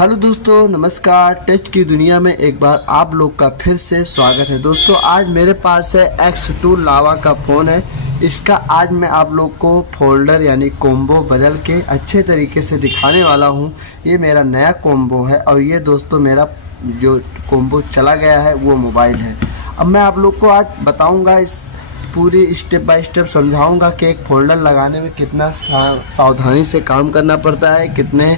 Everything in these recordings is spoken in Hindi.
हेलो दोस्तों, नमस्कार। टेस्ट की दुनिया में एक बार आप लोग का फिर से स्वागत है। दोस्तों आज मेरे पास है X2 लावा का फ़ोन है। इसका आज मैं आप लोग को फोल्डर यानी कोम्बो बदल के अच्छे तरीके से दिखाने वाला हूँ। ये मेरा नया कोम्बो है और ये दोस्तों मेरा जो कोम्बो चला गया है वो मोबाइल है। अब मैं आप लोग को आज बताऊँगा, इस पूरी स्टेप बाय स्टेप समझाऊँगा कि एक फोल्डर लगाने में कितना सावधानी से काम करना पड़ता है, कितने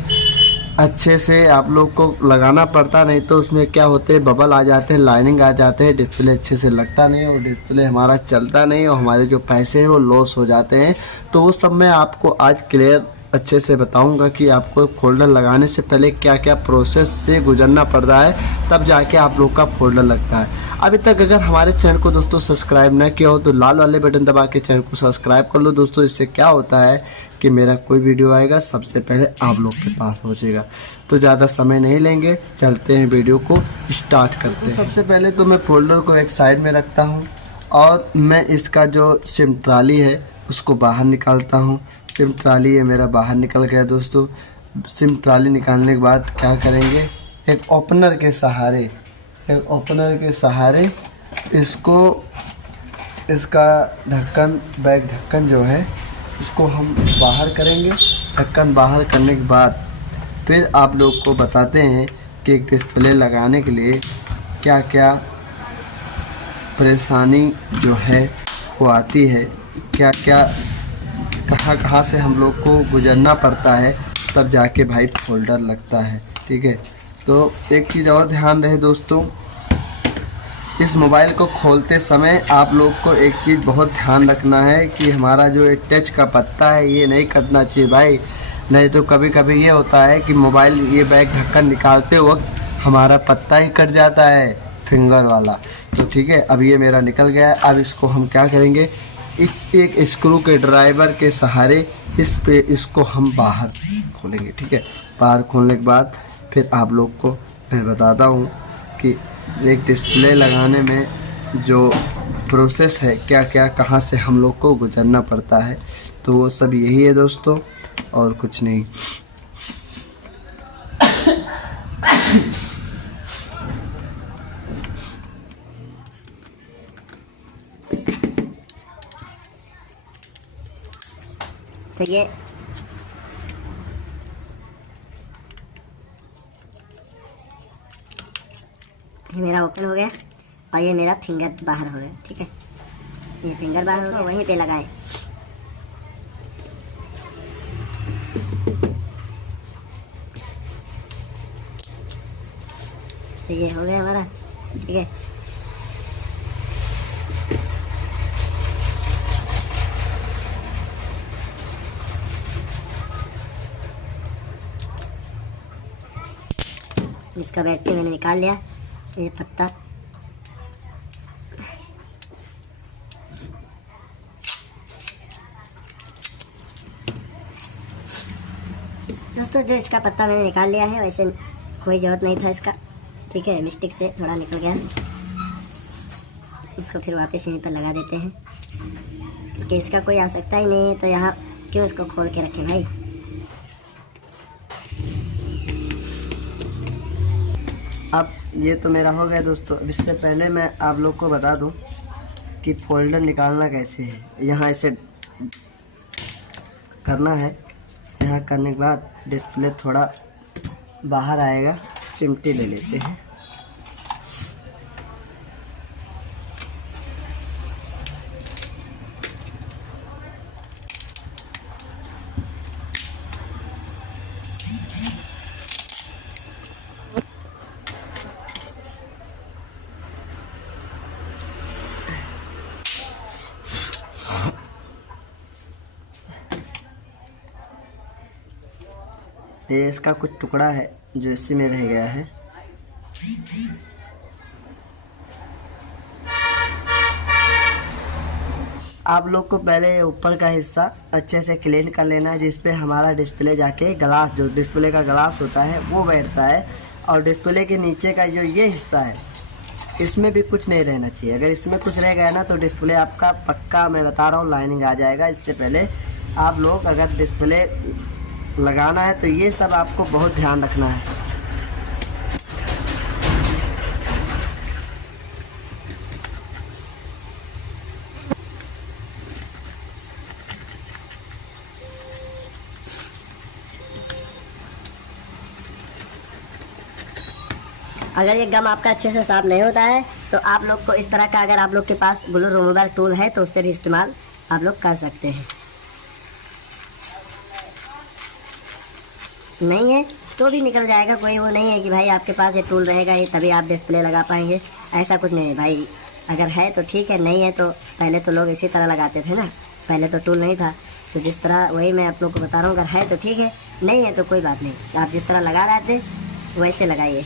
अच्छे से आप लोग को लगाना पड़ता, नहीं तो उसमें क्या होते हैं बबल आ जाते हैं, लाइनिंग आ जाते हैं, डिस्प्ले अच्छे से लगता नहीं और डिस्प्ले हमारा चलता नहीं और हमारे जो पैसे हैं वो लॉस हो जाते हैं। तो वो सब मैं आपको आज क्लियर अच्छे से बताऊंगा कि आपको फोल्डर लगाने से पहले क्या क्या प्रोसेस से गुजरना पड़ता है, तब जाके आप लोग का फोल्डर लगता है। अभी तक अगर हमारे चैनल को दोस्तों सब्सक्राइब ना किया हो तो लाल वाले बटन दबा के चैनल को सब्सक्राइब कर लो दोस्तों। इससे क्या होता है कि मेरा कोई वीडियो आएगा सबसे पहले आप लोग के पास पहुंचेगा। तो ज़्यादा समय नहीं लेंगे, चलते हैं वीडियो को स्टार्ट करते हैं। सबसे पहले तो मैं फोल्डर को एक साइड में रखता हूं और मैं इसका जो सिम ट्राली है उसको बाहर निकालता हूं। सिम ट्राली है मेरा बाहर निकल गया दोस्तों। सिम ट्राली निकालने के बाद क्या करेंगे, एक ओपनर के सहारे इसको, इसका ढक्कन, बैक ढक्कन जो है उसको हम बाहर करेंगे। ढक्कन बाहर करने के बाद फिर आप लोग को बताते हैं कि एक डिस्प्ले लगाने के लिए क्या क्या परेशानी जो है वो आती है, क्या क्या कहाँ से हम लोग को गुजरना पड़ता है, तब जाके भाई फोल्डर लगता है। ठीक है, तो एक चीज़ और ध्यान रहे दोस्तों, इस मोबाइल को खोलते समय आप लोग को एक चीज़ बहुत ध्यान रखना है कि हमारा जो एक टच का पत्ता है ये नहीं कटना चाहिए भाई। नहीं तो कभी कभी ये होता है कि मोबाइल ये बैक ढक्कन निकालते वक्त हमारा पत्ता ही कट जाता है, फिंगर वाला। तो ठीक है, अब ये मेरा निकल गया है। अब इसको हम क्या करेंगे, एक स्क्रू के ड्राइवर के सहारे इसको हम बाहर खोलेंगे। ठीक है, बाहर खोलने के बाद फिर आप लोग को मैं बताता हूँ कि एक डिस्प्ले लगाने में जो प्रोसेस है, क्या क्या कहाँ से हम लोग को गुजरना पड़ता है। तो वो सब यही है दोस्तों, और कुछ नहीं। तो ये मेरा ओपन हो गया और ये मेरा फिंगर बाहर हो गया। ठीक है, ये फिंगर बाहर हो गया, वहीं पे लगाएं। तो ये हो गया हमारा। ठीक है, इसका बैटरी मैंने निकाल लिया, ये पत्ता। दोस्तों जो इसका पत्ता मैंने निकाल लिया है, वैसे कोई ज़रूरत नहीं था इसका। ठीक है, मिस्टेक से थोड़ा निकल गया। इसको फिर वापस यहीं पर लगा देते हैं क्योंकि इसका कोई आवश्यकता ही नहीं है, तो यहाँ क्यों इसको खोल के रखें भाई। अब ये तो मेरा हो गया दोस्तों। अब इससे पहले मैं आप लोग को बता दूं कि फोल्डर निकालना कैसे है। यहाँ ऐसे करना है, यहाँ करने के बाद डिस्प्ले थोड़ा बाहर आएगा, चिमटी ले लेते हैं। ये इसका कुछ टुकड़ा है जो इसी में रह गया है। आप लोग को पहले ऊपर का हिस्सा अच्छे से क्लीन कर लेना है, जिस पे हमारा डिस्प्ले जाके ग्लास, जो डिस्प्ले का ग्लास होता है वो बैठता है। और डिस्प्ले के नीचे का जो ये हिस्सा है इसमें भी कुछ नहीं रहना चाहिए। अगर इसमें कुछ रह गया ना तो डिस्प्ले आपका पक्का, मैं बता रहा हूँ, लाइनिंग आ जाएगा। इससे पहले आप लोग अगर डिस्प्ले लगाना है तो ये सब आपको बहुत ध्यान रखना है। अगर ये गम आपका अच्छे से साफ नहीं होता है तो आप लोग को इस तरह का, अगर आप लोग के पास ग्लू रिमूवर टूल है तो उससे भी इस्तेमाल आप लोग कर सकते हैं। नहीं है तो भी निकल जाएगा, कोई वो नहीं है कि भाई आपके पास ये टूल रहेगा ही तभी आप डिस्प्ले लगा पाएंगे, ऐसा कुछ नहीं है भाई। अगर है तो ठीक है, नहीं है तो पहले तो लोग इसी तरह लगाते थे ना, पहले तो टूल नहीं था। तो जिस तरह वही मैं आप लोग को बता रहा हूँ, अगर है तो ठीक है, नहीं है तो कोई बात नहीं, आप जिस तरह लगा रहे थे वैसे लगाइए।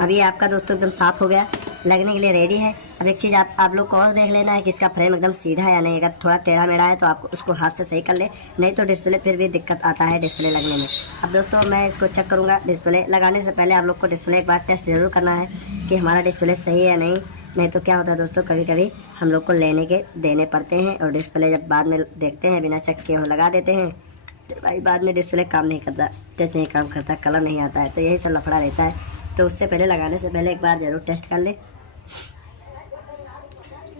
अभी आपका दोस्तों एकदम साफ हो गया, लगने के लिए रेडी है। अब एक चीज़ आप लोग को और देख लेना है कि इसका फ्रेम एकदम सीधा है या नहीं। अगर थोड़ा टेढ़ा मेढ़ा है तो आप उसको हाथ से सही कर ले, नहीं तो डिस्प्ले फिर भी दिक्कत आता है डिस्प्ले लगने में। अब दोस्तों मैं इसको चेक करूँगा। डिस्प्ले लगाने से पहले आप लोग को डिस्प्ले एक बार टेस्ट जरूर करना है कि हमारा डिस्प्ले सही है या नहीं तो क्या होता है दोस्तों, कभी कभी हम लोग को लेने के देने पड़ते हैं और डिस्प्ले जब बाद में देखते हैं बिना चेक किए लगा देते हैं तो भाई बाद में डिस्प्ले काम नहीं करता, टच नहीं काम करता, कलर नहीं आता है, तो यही सब लफड़ा रहता है। तो उससे पहले, लगाने से पहले एक बार ज़रूर टेस्ट कर ले।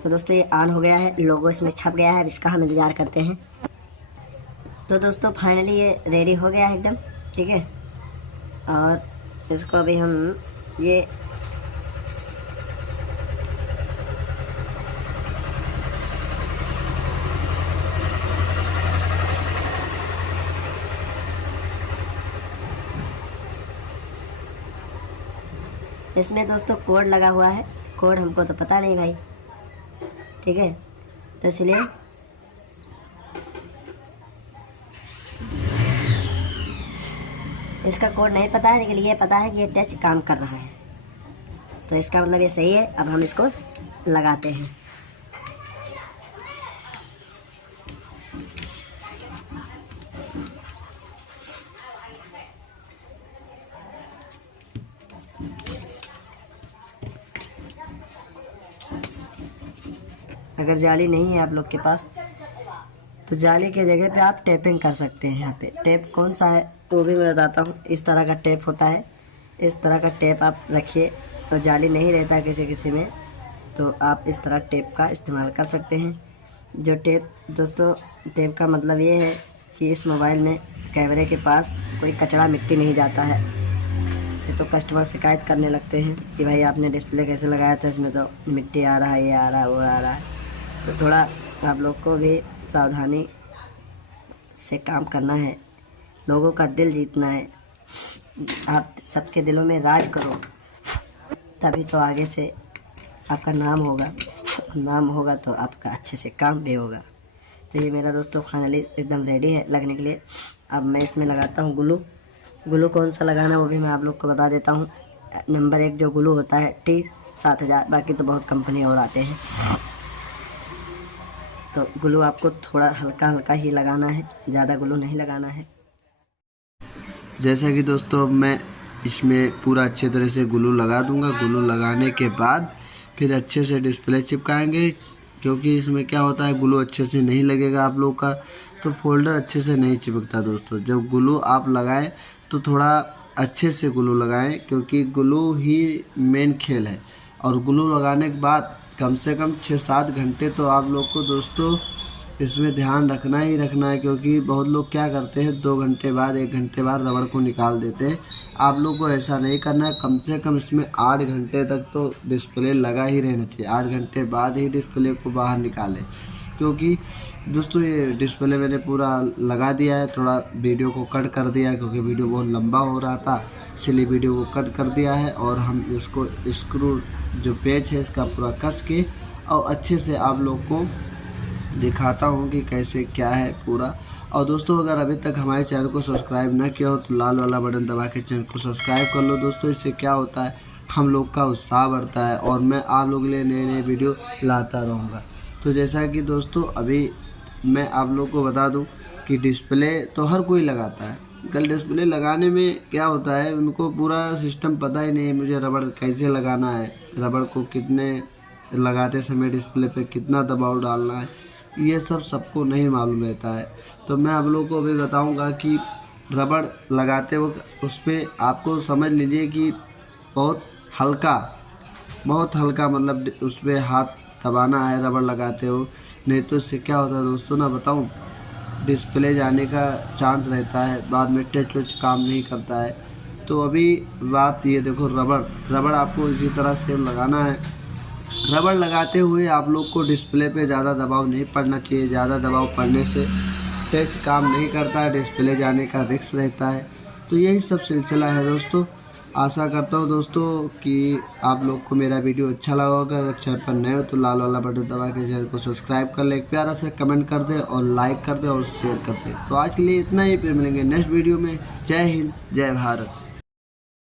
तो दोस्तों ये ऑन हो गया है, लोगो इसमें छप गया है, अब इसका हम इंतज़ार करते हैं। तो दोस्तों फाइनली ये रेडी हो गया है एकदम, ठीक है। और इसको अभी हम ये इसमें दोस्तों कोड लगा हुआ है, कोड हमको तो पता नहीं भाई, ठीक है। तो इसलिए इसका कोड नहीं पता है, लेकिन ये पता है कि ये टच काम कर रहा है, तो इसका मतलब ये सही है। अब हम इसको लगाते हैं। अगर जाली नहीं है आप लोग के पास तो जाली के जगह पे आप टेपिंग कर सकते हैं। यहाँ पे टेप कौन सा है तो भी मैं बताता हूँ। इस तरह का टेप होता है, इस तरह का टेप आप रखिए तो जाली नहीं रहता किसी किसी में, तो आप इस तरह टेप का इस्तेमाल कर सकते हैं। जो टेप दोस्तों, टेप का मतलब ये है कि इस मोबाइल में कैमरे के पास कोई कचरा मिट्टी नहीं जाता है। ये तो कस्टमर शिकायत करने लगते हैं कि भाई आपने डिस्प्ले कैसे लगाया था, इसमें तो मिट्टी आ रहा है, ये आ रहा है, वो आ रहा है। तो थोड़ा आप लोग को भी सावधानी से काम करना है, लोगों का दिल जीतना है। आप सबके दिलों में राज करो, तभी तो आगे से आपका नाम होगा, नाम होगा तो आपका अच्छे से काम भी होगा। तो ये मेरा दोस्तों फाइनली एकदम रेडी है लगने के लिए। अब मैं इसमें लगाता हूँ ग्लू। ग्लू कौन सा लगाना वो भी मैं आप लोग को बता देता हूँ। नंबर 1 जो ग्लू होता है T7000, बाकी तो बहुत कंपनी और आते हैं। तो ग्लू आपको थोड़ा हल्का हल्का ही लगाना है, ज़्यादा ग्लू नहीं लगाना है। जैसा कि दोस्तों अब मैं इसमें पूरा अच्छे तरह से ग्लू लगा दूंगा। ग्लू लगाने के बाद फिर अच्छे से डिस्प्ले चिपकाएंगे, क्योंकि इसमें क्या होता है, ग्लू अच्छे से नहीं लगेगा आप लोग का तो फोल्डर अच्छे से नहीं चिपकता। दोस्तों जब ग्लू आप लगाएं तो थोड़ा अच्छे से ग्लू लगाएं, क्योंकि ग्लू ही मेन खेल है। और ग्लू लगाने के बाद कम से कम 6-7 घंटे तो आप लोग को दोस्तों इसमें ध्यान रखना ही रखना है, क्योंकि बहुत लोग क्या करते हैं 2 घंटे बाद 1 घंटे बाद रबड़ को निकाल देते हैं। आप लोग को ऐसा नहीं करना है। कम से कम इसमें 8 घंटे तक तो डिस्प्ले लगा ही रहना चाहिए। 8 घंटे बाद ही डिस्प्ले को बाहर निकालें, क्योंकि दोस्तों ये डिस्प्ले मैंने पूरा लगा दिया है। थोड़ा वीडियो को कट कर दिया है क्योंकि वीडियो बहुत लंबा हो रहा था, इसलिए वीडियो को कट कर दिया है। और हम इसको स्क्रू जो पेच है इसका पूरा कस के और अच्छे से आप लोग को दिखाता हूँ कि कैसे क्या है पूरा। और दोस्तों अगर अभी तक हमारे चैनल को सब्सक्राइब ना किया हो तो लाल वाला बटन दबा के चैनल को सब्सक्राइब कर लो दोस्तों। इससे क्या होता है, हम लोग का उत्साह बढ़ता है और मैं आप लोगों के लिए नए नए वीडियो लाता रहूँगा। तो जैसा कि दोस्तों अभी मैं आप लोग को बता दूं कि डिस्प्ले तो हर कोई लगाता है। कल डिस्प्ले लगाने में क्या होता है, उनको पूरा सिस्टम पता ही नहीं है, मुझे रबड़ कैसे लगाना है, रबड़ को कितने लगाते समय डिस्प्ले पे कितना दबाव डालना है, ये सब सबको नहीं मालूम रहता है। तो मैं आप लोगों को भी बताऊंगा कि रबड़ लगाते वक्त उस पर आपको समझ लीजिए कि बहुत हल्का मतलब उस पर हाथ दबाना है रबड़ लगाते हो, नहीं तो इससे क्या होता है दोस्तों ना बताऊं, डिस्प्ले जाने का चांस रहता है, बाद में टच वच काम नहीं करता है। तो अभी बात ये देखो, रबड़ आपको इसी तरह से लगाना है। रबड़ लगाते हुए आप लोग को डिस्प्ले पे ज़्यादा दबाव नहीं पड़ना चाहिए, ज़्यादा दबाव पड़ने से टच काम नहीं करता है, डिस्प्ले जाने का रिस्क रहता है। तो यही सब सिलसिला है दोस्तों। आशा करता हूँ दोस्तों कि आप लोग को मेरा वीडियो अच्छा लगा होगा। अगर चैनल पर नए हो तो लाल वाला बटन दबा के चैनल को सब्सक्राइब कर ले, एक प्यारा सा कमेंट कर दे और लाइक कर दे और शेयर कर दे। तो आज के लिए इतना ही, फिर मिलेंगे नेक्स्ट वीडियो में। जय हिंद, जय भारत।